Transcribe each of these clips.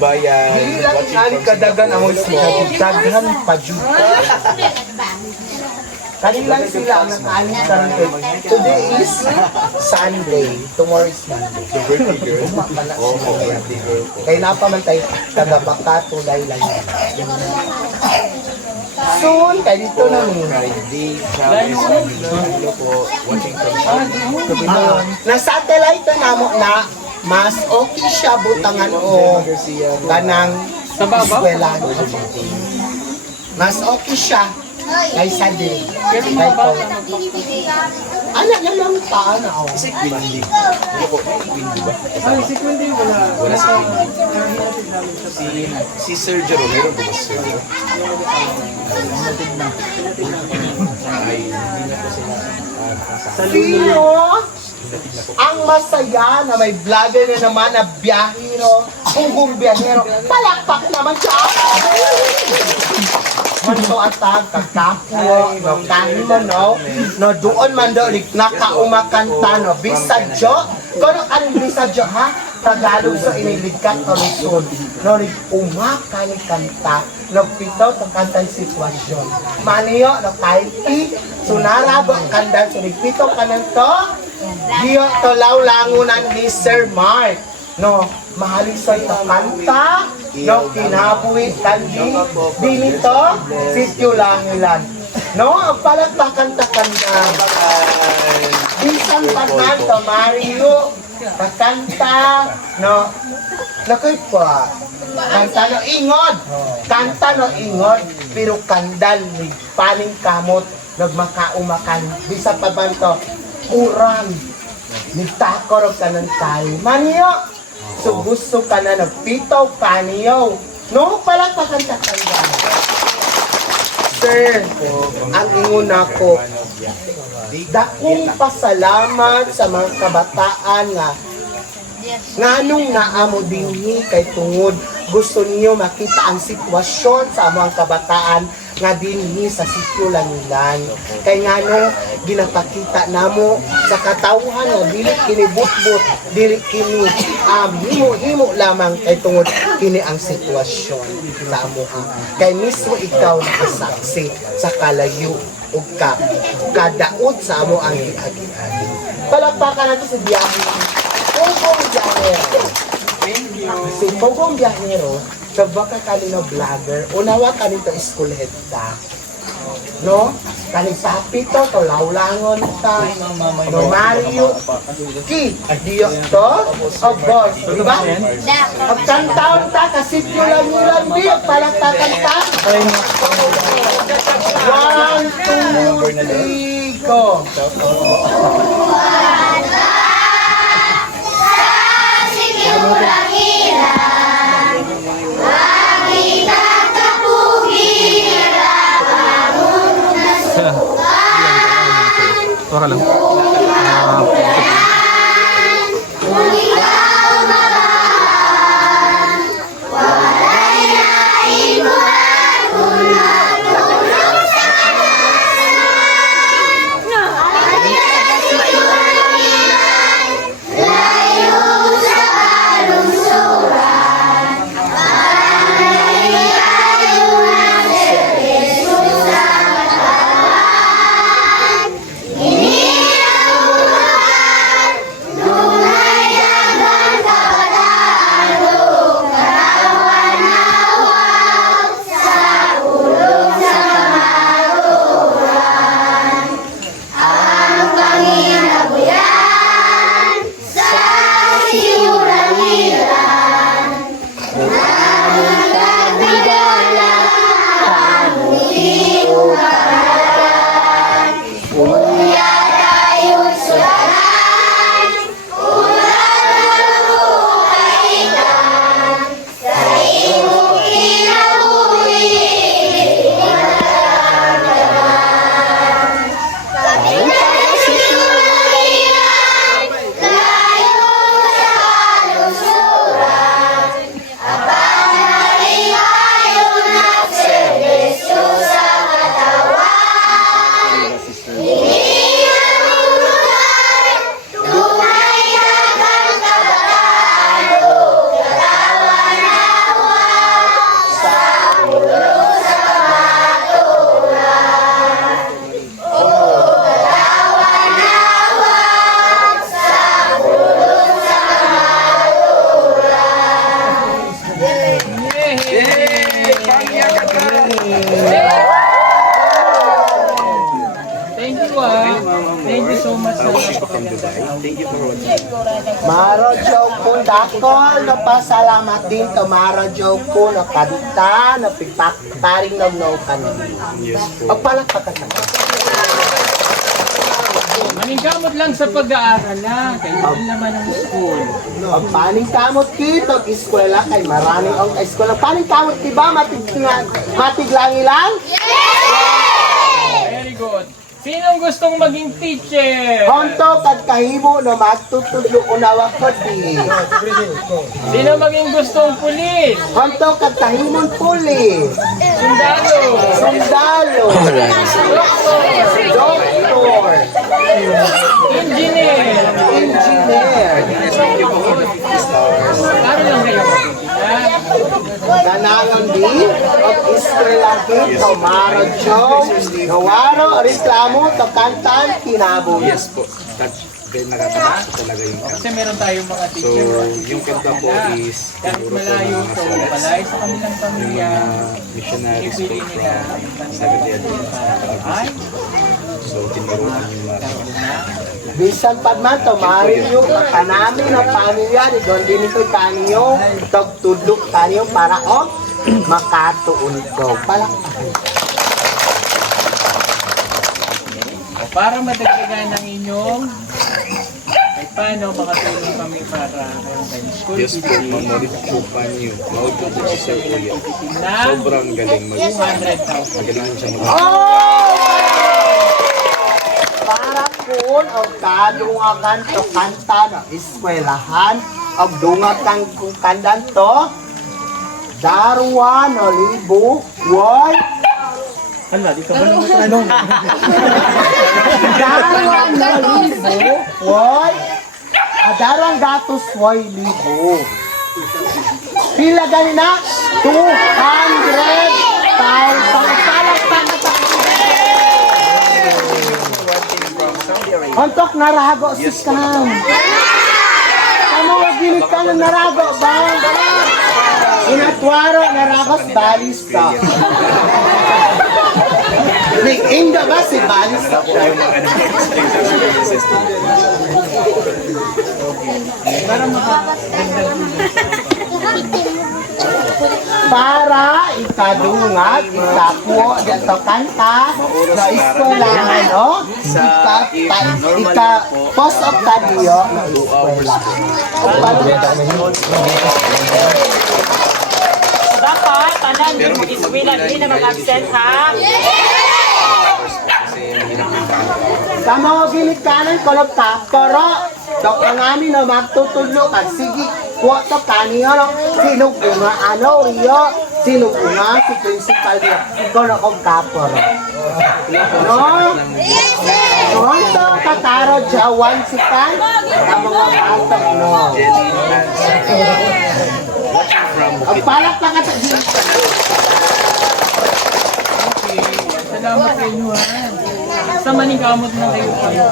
Tambayan. Ilang ani kadagan ang daghan pa jud. Kanilang sila ang nakaani karon kay today is Sunday, tomorrow is Monday. The birthday girl. Oh, birthday girl. Kay napamantay taga-baka tulay lang. Soon, kay dito na ni. Friday, Chavez, Hello po. Watching from Na satellite na mo na mas okay siya butangan o ganang eskwela. Mas okay siya kaysa din. Kay ko. Anak na lang taan ako. si Quindy. Hello po. Quindy ba? Wala si Quindy. Si Sergio Romero po ba si Sergio? Ay, hindi na po sila. Sino ang masaya na may vlogger na naman na biyahero, hungong biyahero, palakpak naman siya! Manto atag, kagkapo, no, kahit mo, no, doon man daw, nakaumakanta, no, bisadyo, kano anong bisadyo, ha? Tagalog sa iniligkat o lisod, no, umakan kanta, nagpitaw sa kantang sitwasyon. Maniyo, no, kahit sunarabo ang kanda, so nagpitaw ka ng to, diyo to lawlangunan ni Sir Mark, no, mahalisoy na kanta, no, kinabuhi kandi, dinito, sityo langilan. No, ang palagpakan ta kanda. Bisan pagman to, Mario, kakanta, no, nakay pa, kanta no ingod, kanta no ingod, pero kandal, ni paning kamot, nagmakaumakan, bisan pa man to, kurang, nagtakor ka ng tayo. Maniyo, so gusto ka na nagpitaw ka niyo. No, palagpakan ta kanda. Sir, ang ingon ako, dakong pasalamat sa mga kabataan nga nganong naamo dinhi kay tungod gusto niyo makita ang sitwasyon sa among kabataan nga dinhi sa sitio Langilan. Kay ngano ginapakita namo sa katawhan nga dili kini butbut, dili kini himo lamang kay tungod kini ang sitwasyon sa amuha. Kay mismo ikaw nakasaksi sa kalayo ug kadaot sa amo ang giagian. Palakpakan nato si Biyahe. Pogong Biyahero. Si Pogong Biyahero, sa baka kanino vlogger, unawa kanito eskulheta. No? Kani sapi to lawlangon ta. No Mario. Ki, diyo to, of course. Diba? Ang kantaon ta, kasityo lang diyo, palakpakan ta. 1, 2, 3, go. Wala lang. Yeah. Watching ko from Dubai. Thank you for watching. Maro joke po dakol na pasalamat din to Maro joke po na kanta na pipaktaring ng kanila. Yes po. Pagpalakpakan na. Maningkamot lang sa pag-aaral lang. Kaya yun naman ang school. Ang paning kamot kito, eskwela kay maraming ang eskwela. Paning kamot diba? Matiglangi lang? Very good. Sinong gustong maging teacher? Honto kad kahimo no magtutudlo unawa ko di. Sino maging gustong pulis? Honto kad kahimon pulis. Sundalo. Sundalo. Doktor. Engineer. Engineer. Ano lang kayo? Ganangon di og eskwela kito Maro Joe. Nawaro reklamo to kantan kinabuhi. Yes po. Dahil nakakataas talaga yung kanta. Kasi meron tayong mga So, teacher. yung kanta po is Kahit tinuro po malayo ng mga to, solets. palay sa kanilang Yung pamilya. mga missionaries po Ibili nila. from Seventh-day Adventist na Ay, Calabasas. So, tinuruan yung mga Bisan pa man to Mario kanami ng pamilya ni Gondi nito kanyo tugtudok kanyo para makatuon ko. Palakpakan. para madagdagan ng inyong kahit paano makatulong kami para kayong kayo school Yes po, fees. mamoritupan nyo. Maupo po si Sir Kuya. Na Sobrang galing 200,000. Magaling siya mag- Oh! Para po og kadungakan to kanta ng eskwelahan og dungakan kung kandan to Darwa no libo why Hala, di ka ba naman tanong? Darwa no libo why Darang gatos why libo pila gani na 200,000 palakpakan sa Antok narago si Scam. Kamu maginit ka ng narago ba? Inatwaro naragos balista. Nag-inga ba si balista? Para ikadungat, ikakuo dito kanta sa eskwelahan, no? Post of kadiyo na eskwelahan. Dapat, tanan din mo iskwila, hindi na mag-absent, ha? Sa mga ginikanan ko ng kaparo, dok ang amin na magtutulog at sige, kuha to kaniyo, no? Sinubunga, Rio, sinubunga, si principal niya, ikaw na kong kaparo. No? Ito, kataro, jawan si Kan, ang mga atok, no? Ang palak na ka Salamat sa inyo ha. Sa maningkamot na kayo kayo.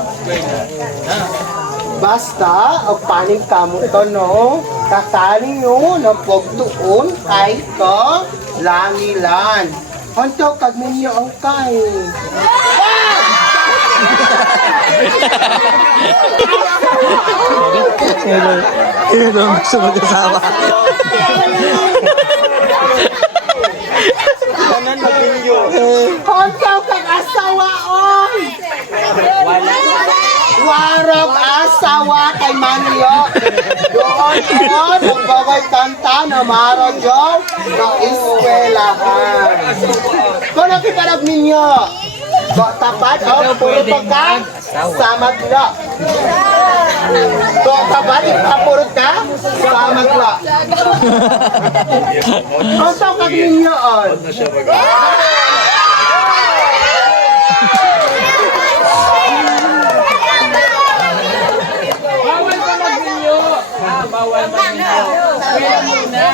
Basta, ang paning kamo ito, no? Kakaling nyo na pagtuon kay ka langilan. Hanto, kagminyo ang kain. Ito ang gusto mag-asawa. Hanto, kag-asawa, oy! Warog asawa kay Manyo. Doon ko, nagbabay kanta na Maro Joe ng eskwelahan. Kung nakiparag ninyo, tapat o puro pagka, samagla. Kung tapat, ipapurot ka, samagla. Kung tawag ninyo, on. na siya mag- Bawal ka mag-inyo. Bawal mag-inyo. Kaya muna.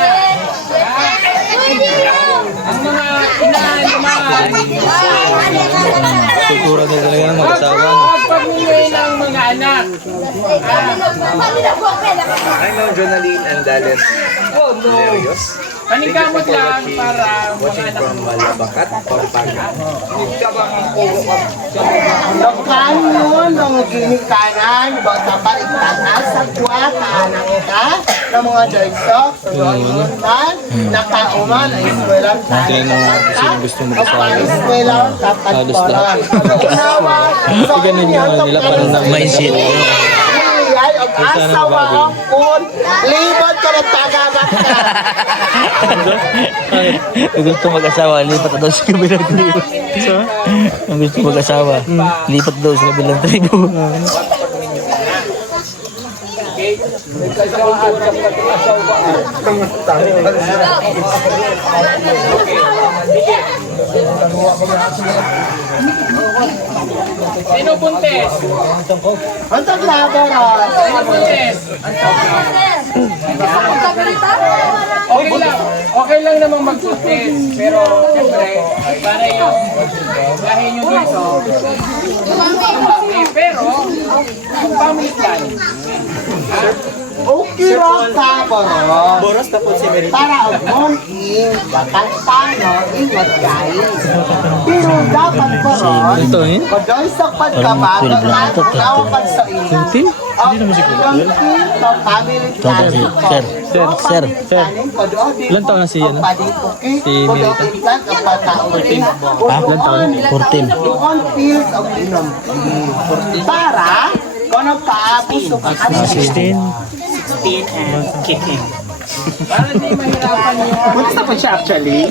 Ang mga inahan naman. Kultura na talaga ng mag-asawa. Huwag pag-uwi ng mga anak. I know Jonaline and Dallas Hilarious. Panigamot lang para mga anak From Malabacat, Pampanga. Kanon ng ginikanan, bata pa itaas sa kwata, nakita ng mga daysok, sunod man, nakauman, ay eskwela Kaya sino gusto mag-asawa. eskwela, tapat Halos pala. lahat. Unawa, so Ganun yung ano nila, parang mindset. Ay, ang asawa ang kun, libot ka ng tagagat ka. Ang gusto mag-asawa, lipat na daw sa kabilang tribo. Ang gusto mag-asawa, lipat daw sa kabilang tribo. Sino buntes? Ang taglagaran. Sino buntes? Okay lang namang magbuntes. Pero, siyempre, para yung dahil nyo dito, lumaki. Pero, yung family planning. Okay ra ka baro. Boros na po si Mary. Para agmon kakantano ingat guys. Pero dapat baro. Ito eh? Kadoy sa pagkabago na tawag sa inyo. Kuntin? Hindi naman siguro. Family planning. Sir. Ilan taon na si ano? Si Mirita? Ilan taon? 14. Doon pills of inom. Para kung nagpaabuso ka kasi 16. and kicking. Para di mahirapan yung Basta pa siya actually.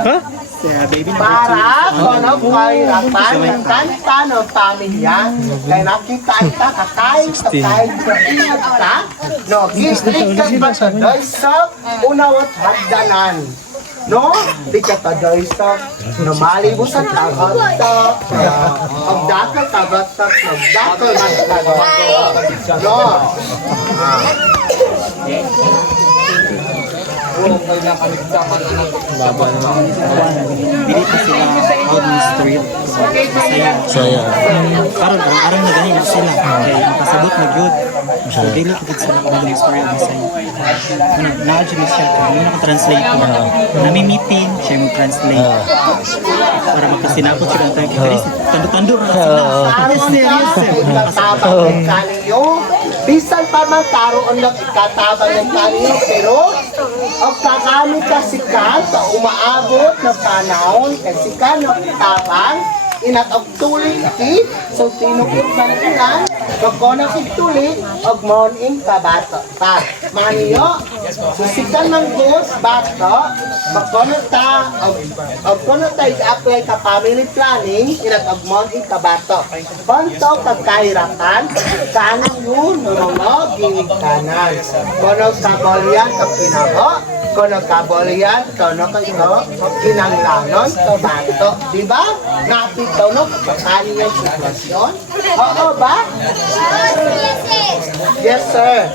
Ha? Para kung nagpahirapan ng kanta ng pamilya, kaya nakita kita kakain sa kahit sa ingat ka, no, gislik ka ba sa doysok, unawat hagdanan. No? Di ka ka doysok, namali mo sa tabatok, magdakal tabatok, magdakal man tabatok. No? Dili pa sila out in the street. Saya. Karon arang na ganyan sila. Kay makasabot na gyud. So dili pa gid sila out in the street masay. Na-adjust siya kay naka-translate ko. Nami-meeting siya mag-translate. Para makasinabot sila ang tayo. Tando-tando ra sila. Serious ikatabang ng kaniyo. Bisan pa man taroon ng ikatabang ng kaniyo, pero ang kagamit kasi ka sa umaabot na panahon kasi ka ng tabang inatagtuloy ti so tinukot man ilan pagkona kituloy og morning kabato pa maniyo susikan ng Diyos bato pagkona ta og kono ta i-apply ka family planning inat og morning kabato konto kagkahirapan kanang yun mga ginikanan kono sa bolyan ka pinago kono kabolyan, kono kayo, kinanglanon, kabato. Diba? Napitaw no, kakali yung sitwasyon. Oo ba? Yes, sir.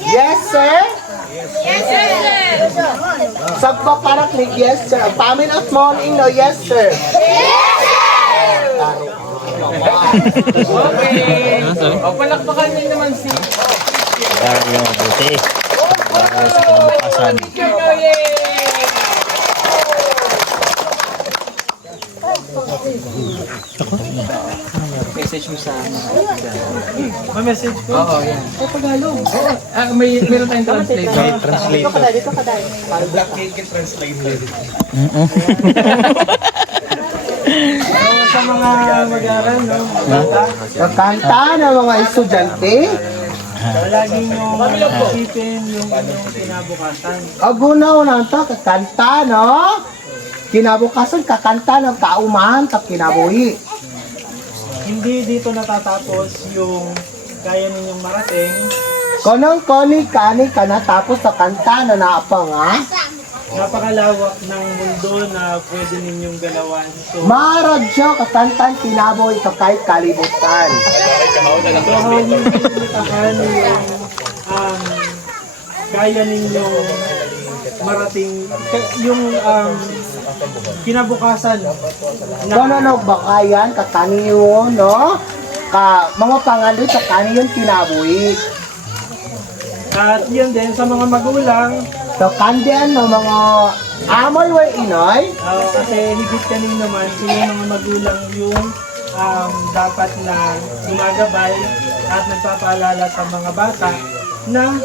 Yes, sir? Yes, sir. Sagpaparak ni yes, sir. Family of morning, no, yes, sir. Yes, sir. okay. O, palakpakan niyo naman si... Para yung mabuti. Para sa kinabukasan. Message mo sa May message ko? Oo, yan. O, Tagalog. Meron tayong translate. Translate. Dito ka dahil. Sa mga mag-aaral, no? Kakanta ng mga estudyante. Lagi nyo isipin yung kinabukasan. Agunaw na ito, kakanta, no? Kinabukasan, kakanta ng kaumahan, kap kinabuhi. Hindi dito natatapos yung kaya ninyong marating. Konong koni kani ka na tapos sa kanta na naapang, ha? Napakalawak ng mundo na pwede ninyong galawan. So, Maradyo, kakantan, kinabuhi ka kahit kalibutan. so how ninyo kaya ninyong marating yung kinabukasan Kono bakayan, kakaniyo, no? Ka, mga pangalit, kakaniyon kinabuhi. At yun din, sa mga magulang, So, kandian no, mga amoy were inoy. kasi higit kanino man, sila mga magulang yung dapat na gumagabay at nagpapaalala sa mga bata na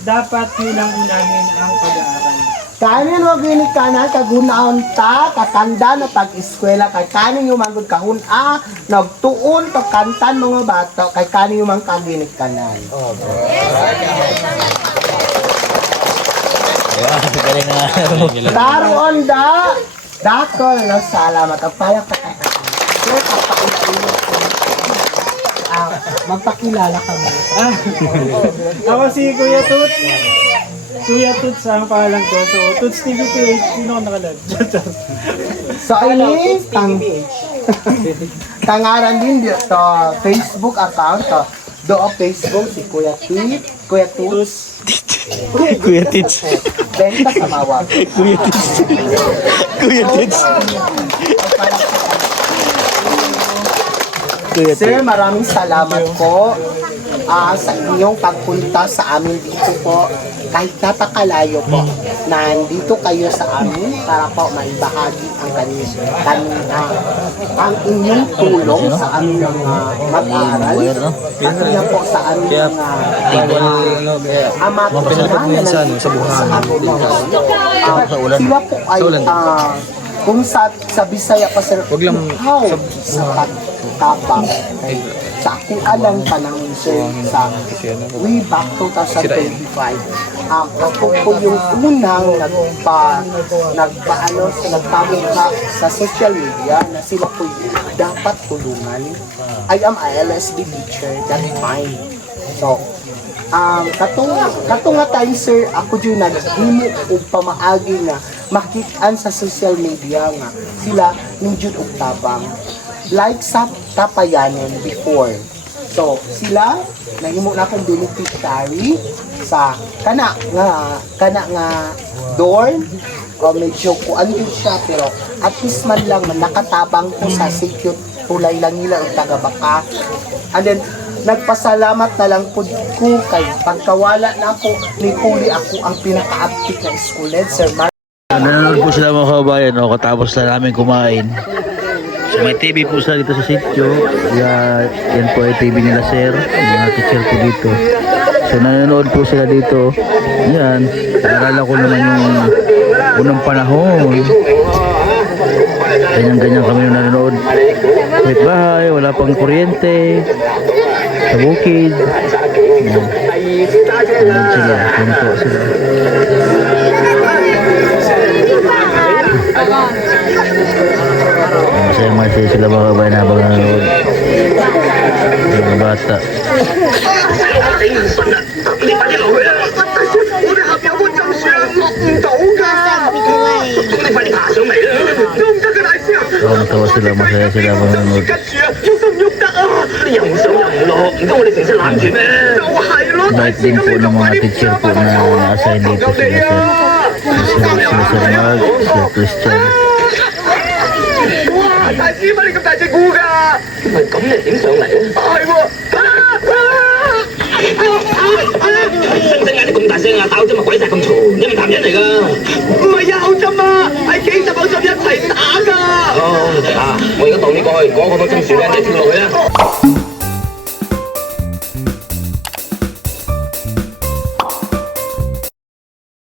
dapat nilang unahin ang pag-aaral. Kanin mo gini kana kagunaon ta katanda na pag-eskwela kay kanin yung manggod kahuna nagtuon to kantan mga bata kay kanin yung mang kaginik kanan. Galing na. Taron da dakol na salamat ang palak ka kay Sir, magpakilala kami. Ako si Kuya Tut. Kuya Tut sa ang pangalan ko. So, Tuts TV PH, sino ka nakalag? So ini tangaran din dito Facebook account to do Facebook si Kuya Tut, Kuya Tut. Kuya Tits. Benta sa mawag. Kuya Tits. Kuya Tits. Kuya Sir, Tits. maraming salamat po sa inyong pagpunta sa amin dito po. Kahit napakalayo po, nandito kayo sa amin para po maibahagi ang ang inyong tulong sa aming mga mag-aaral. At yan po sa aming mga ama po na nandito sa aming mga sila po ay kung sa Bisaya pa sir, how sa pagtabang sa aking alam panahon sir sa way back 2025 ako po yung unang nagpamukha sa social media na sila po yung dapat tulungan. I am a LSD teacher that time. So, katong nga time sir, ako dyan naghimo o pamaagi na makitaan sa social media nga sila ninjud og tabang like sa tapayanon before. So, sila nahimo na akong beneficiary sa kana nga dorm o medyo kuan din siya pero at least man lang nakatabang ko sa secure tulay lang nila og taga-Baka. And then nagpasalamat na lang po ko kay pagkawala na ako ni Puli ako ang pinaka-active na school head Sir Mark. Nanonood po sila mga kababayan, no? Katapos na namin kumain. So may TV po sila dito sa sitio. Yan po ay TV nila sir, yung mga teacher po dito. So nanonood po sila dito. Yan, naalala ko naman yung unang panahon. Ganyan-ganyan kami yung nanonood. Wait bahay, wala pang kuryente. Sa bukid. Yan. Yan sila, yan po sila. Masaya sila mga kabayan habang nanonood. Mga bata. Oo, natawa sila, masaya sila habang nanonood. Bait din po ng mga teacher po na na-assign dito sila sir. Sila Sir Mark, Sir Christian. 大師乜你咁大隻股㗎？唔係咁你點上嚟咧？係喎！使唔使嗌得咁大聲啊？打口針咪鬼晒咁嘈，你係咪男人嚟㗎？唔係一口針啊，係幾十口針一齊打㗎。哦，啊！我而家當你過去，嗰個針樹咧，你跳落去啦。